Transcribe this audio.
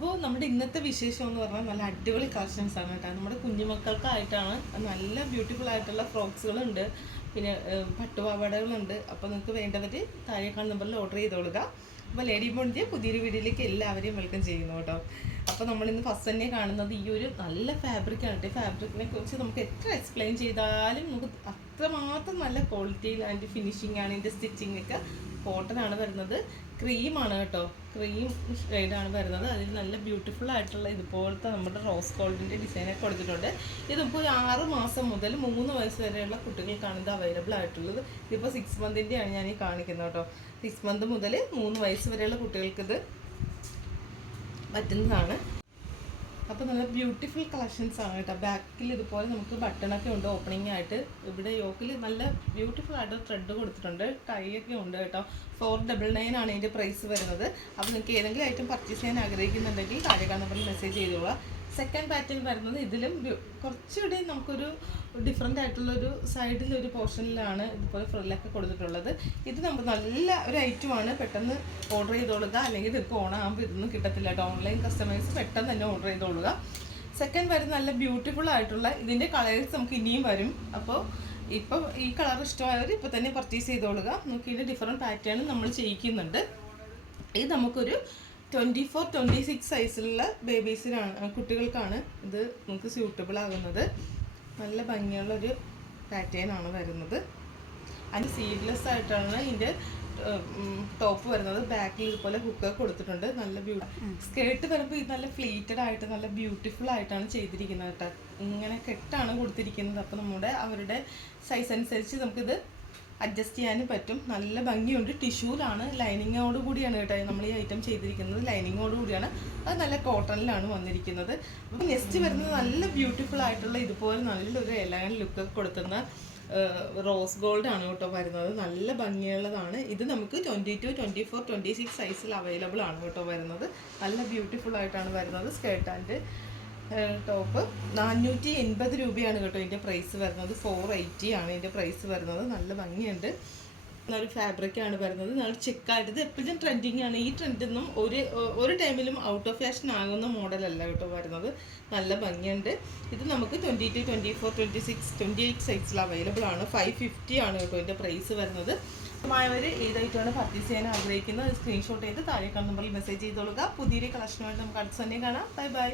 അപ്പോൾ നമ്മുടെ ഇന്നത്തെ വിശേഷം എന്ന് പറഞ്ഞാൽ നല്ല അടിപൊളി കളക്ഷൻസ് ആണ് കേട്ടോ. നമ്മുടെ കുഞ്ഞുമക്കൾക്കായിട്ടാണ് നല്ല ബ്യൂട്ടിഫുൾ ആയിട്ടുള്ള ഫ്രോക്സുകളുണ്ട്. പിന്നെ പട്ടുപാവാടകളുണ്ട്. അപ്പോൾ നിങ്ങൾക്ക് വേണ്ടവർ താഴെ കാണുന്ന നമ്പറിൽ ഓർഡർ ചെയ്തോളുക. അപ്പോൾ ലേഡി ബോണ്ടിന്റെ പുതിയൊരു വീഡിയോയിലേക്ക് എല്ലാവരെയും വെൽക്കം ചെയ്യുന്നു കേട്ടോ. അപ്പോൾ നമ്മളിന്ന് ഫസ്റ്റ് തന്നെ കാണുന്നത് ഈ ഒരു നല്ല ഫാബ്രിക് ആണ് കേട്ടോ. ഫാബ്രിക്കിനെ കുറിച്ച് നമുക്ക് എത്ര എക്സ്പ്ലെയിൻ ചെയ്താലും നമുക്ക് അത്രമാത്രം നല്ല ക്വാളിറ്റിയിൽ അതിന്റെ ഫിനിഷിംഗ് ആണ് ഇതിന്റെ സ്റ്റിച്ചിങ് ഒക്കെ കോട്ടൺ ആണ് വരുന്നത്. ക്രീമാണ് കേട്ടോ. ക്രീം ഷെയ്ഡാണ് വരുന്നത്. അതിൽ നല്ല ബ്യൂട്ടിഫുൾ ആയിട്ടുള്ള ഇതുപോലത്തെ നമ്മുടെ റോസ് ഗോൾഡിന്റെ ഡിസൈനൊക്കെ കൊടുത്തിട്ടുണ്ട്. ഇതിപ്പോൾ ഒരു ആറ് മാസം മുതൽ മൂന്ന് വയസ്സ് വരെയുള്ള കുട്ടികൾക്കാണ് ഇത് അവൈലബിൾ ആയിട്ടുള്ളത്. ഇതിപ്പോൾ സിക്സ് മന്തിന്റെയാണ് ഞാൻ ഈ കാണിക്കുന്നത് കേട്ടോ. സിക്സ് മന്ത് മുതൽ മൂന്ന് വയസ്സ് വരെയുള്ള കുട്ടികൾക്ക് ഇത് പറ്റുന്നതാണ്. അപ്പോൾ നല്ല ബ്യൂട്ടിഫുൾ കളക്ഷൻസ് ആണ് കേട്ടോ. ബാക്കിൽ ഇതുപോലെ നമുക്ക് ബട്ടണൊക്കെ ഉണ്ട് ഓപ്പണിംഗ് ആയിട്ട്. ഇവിടെ യോക്കിൽ നല്ല ബ്യൂട്ടിഫുൾ ആയിട്ട് ത്രെഡ് കൊടുത്തിട്ടുണ്ട് കൈയൊക്കെ ഉണ്ട് കേട്ടോ. ഫോർ ഡബിൾ നയൻ ആണ് ഇതിന്റെ പ്രൈസ് വരുന്നത്. അപ്പോൾ നിങ്ങൾക്ക് ഏതെങ്കിലും ഐറ്റം പർച്ചേസ് ചെയ്യാൻ ആഗ്രഹിക്കുന്നുണ്ടെങ്കിൽ താഴെ നമ്പറിൽ മെസ്സേജ് ചെയ്തോളാം. സെക്കൻഡ് പാറ്റേൺ വരുന്നത് ഇതിലും കുറച്ചുകൂടി നമുക്കൊരു ഡിഫറെന്റ് ആയിട്ടുള്ളൊരു സൈഡിലൊരു പോർഷനിലാണ് ഇതുപോലെ ഫ്രില്ലൊക്കെ കൊടുത്തിട്ടുള്ളത്. ഇത് നമുക്ക് നല്ല ഒരു ഐറ്റമാണ് പെട്ടെന്ന് ഓർഡർ ചെയ്തോളുക. അല്ലെങ്കിൽ ഇതിപ്പോൾ ഓണാകുമ്പോൾ ഇതൊന്നും കിട്ടത്തില്ല കേട്ടോ. ഓൺലൈൻ കസ്റ്റമേഴ്സ് പെട്ടെന്ന് തന്നെ ഓർഡർ ചെയ്തോളുക. സെക്കൻഡ് വരുന്ന നല്ല ബ്യൂട്ടിഫുൾ ആയിട്ടുള്ള ഇതിന്റെ കളേഴ്സ് നമുക്ക് ഇനിയും വരും. അപ്പോൾ ഇപ്പോൾ ഈ കളർ ഇഷ്ടമായവർ ഇപ്പോൾ തന്നെ പർച്ചേസ് ചെയ്തോളുക. നമുക്ക് ഇതിന്റെ ഡിഫറെന്റ് പാറ്റേൺ നമ്മൾ ചെയ്യിക്കുന്നുണ്ട്. ഇത് നമുക്കൊരു ട്വന്റി ഫോർ ട്വന്റി സിക്സ് സൈസിലുള്ള ബേബീസിനാണ് കുട്ടികൾക്കാണ് ഇത് നമുക്ക് സ്യൂട്ടബിൾ ആകുന്നത്. നല്ല ഭംഗിയുള്ളൊരു പാറ്റേൺ ആണ് വരുന്നത്. അതിന് സീഡ്ലെസ് ആയിട്ടാണ് ഇതിന്റെ ടോപ്പ് വരുന്നത്. ബാക്കിൽ ഇതുപോലെ ഹുക്ക് കൊടുത്തിട്ടുണ്ട്. നല്ല ബ്യൂട്ടി സ്കേർട്ട് വരുമ്പോൾ ഇത് നല്ല ഫ്ലീറ്റഡ് ആയിട്ട് നല്ല ബ്യൂട്ടിഫുൾ ആയിട്ടാണ് ചെയ്തിരിക്കുന്നത് കേട്ടോ. ഇങ്ങനെ കെട്ടാണ് കൊടുത്തിരിക്കുന്നത്. അപ്പോൾ നമ്മുടെ അവരുടെ സൈസ് അനുസരിച്ച് നമുക്കിത് അഡ്ജസ്റ്റ് ചെയ്യാനും പറ്റും. നല്ല ഭംഗിയുണ്ട്. ടിഷ്യൂലാണ് ലൈനിങ്ങോട് കൂടിയാണ് കേട്ടോ നമ്മൾ ഈ ഐറ്റം ചെയ്തിരിക്കുന്നത്. ലൈനിങ്ങോട് കൂടിയാണ്. അത് നല്ല കോട്ടണിലാണ് വന്നിരിക്കുന്നത്. അപ്പോൾ നെക്സ്റ്റ് വരുന്നത് നല്ല ബ്യൂട്ടിഫുൾ ആയിട്ടുള്ള ഇതുപോലെ നല്ലൊരു എലഗൻ ലുക്ക് കൊടുക്കുന്ന റോസ് ഗോൾഡ് ആണ് കേട്ടോ വരുന്നത്. നല്ല ഭംഗിയുള്ളതാണ്. ഇത് നമുക്ക് twenty two twenty four twenty six സൈസിൽ അവൈലബിൾ ആണ് കേട്ടോ വരുന്നത്. നല്ല ബ്യൂട്ടിഫുൾ ആയിട്ടാണ് വരുന്നത്. സ്കേർട്ട് ആൻഡ് ടോപ്പ് നാനൂറ്റി എൺപത് രൂപയാണ് കേട്ടോ ഇതിന്റെ പ്രൈസ് വരുന്നത്. ഫോർ എയ്റ്റി ആണ് ഇതിന്റെ പ്രൈസ് വരുന്നത്. നല്ല ഭംഗിയുണ്ട്. നല്ലൊരു ഫാബ്രിക് ആണ് വരുന്നത്. നല്ല ചെക്കായിട്ട് ഇത് എപ്പോഴും ട്രെൻഡിങ് ആണ്. ഈ ട്രെൻഡൊന്നും ഒരു ഒരു ടൈമിലും ഔട്ട് ഓഫ് ഫാഷൻ ആകുന്ന മോഡലല്ല കേട്ടോ വരുന്നത്. നല്ല ഭംഗിയുണ്ട്. ഇത് നമുക്ക് twenty two twenty four twenty six twenty eight സൈസിൽ അവൈലബിൾ ആണ്. ഫൈവ് ഫിഫ്റ്റി ആണ് കേട്ടോ ഇതിന്റെ പ്രൈസ് വരുന്നത്. മായവർ ഏതായിട്ടാണ് പർച്ചേസ് ചെയ്യാൻ ആഗ്രഹിക്കുന്നത്. സ്ക്രീൻഷോട്ട് ചെയ്ത് താഴെ നമ്പറിൽ മെസ്സേജ് ചെയ്തോളുക. പുതിയൊരു കളക്ഷനുമായിട്ട് നമുക്ക് അടുത്ത് തന്നെ കാണാം. Bye bye